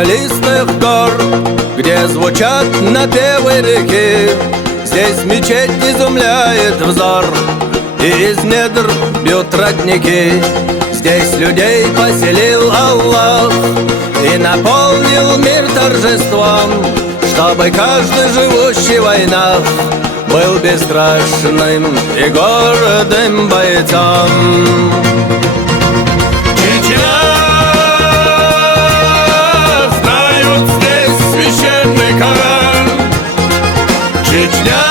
скалистых гор, где звучат напевы реки. Здесь мечеть изумляет взор, и из недр бьют родники. Здесь людей поселил Аллах и наполнил мир торжеством, чтобы каждый живущий в войнах был бесстрашным и гордым бойцом. Чечня, знают здесь священный Коран. Чечня,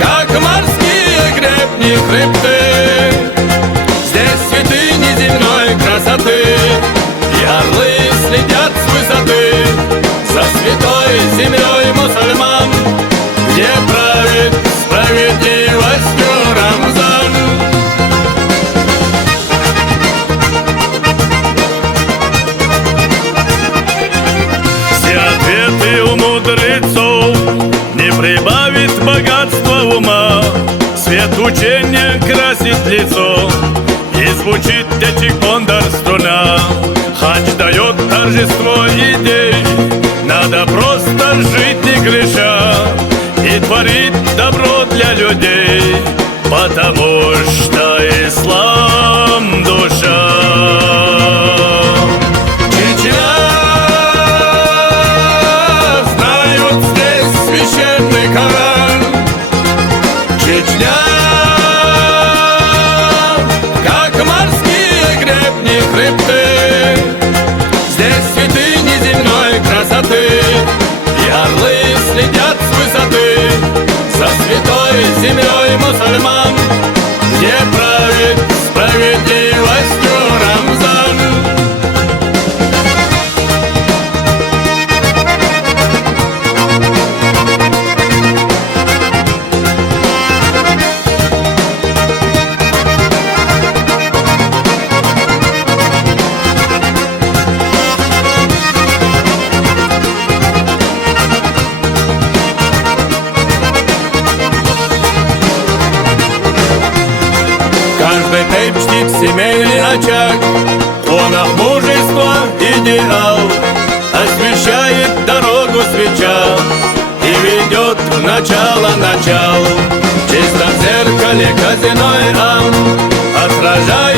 как морские гребни хребты, здесь святыни земной красоты, и орлы следят с высоты за святой землей мусульман, где правит справедливостью Рамзан. Все ответы у мудрецов не прибавит богатства ума. Свет учения красит лицо, и звучит тетикондор струна. Хадж дает торжество идей, надо просто жить не греша и творить добро для людей, потому что ислам душа. Чечня, знают здесь священный Коран. Чечня, как морские гребни хребты, здесь святыни земной красоты, и орлы следят с высоты за святой землей мусульман, где правит справедливостью Рамзан. Каждый тейп чтит семейный очаг, он мужество идеал, освещает дорогу свеча и ведет в начало. В чистом зеркале казино ам отражает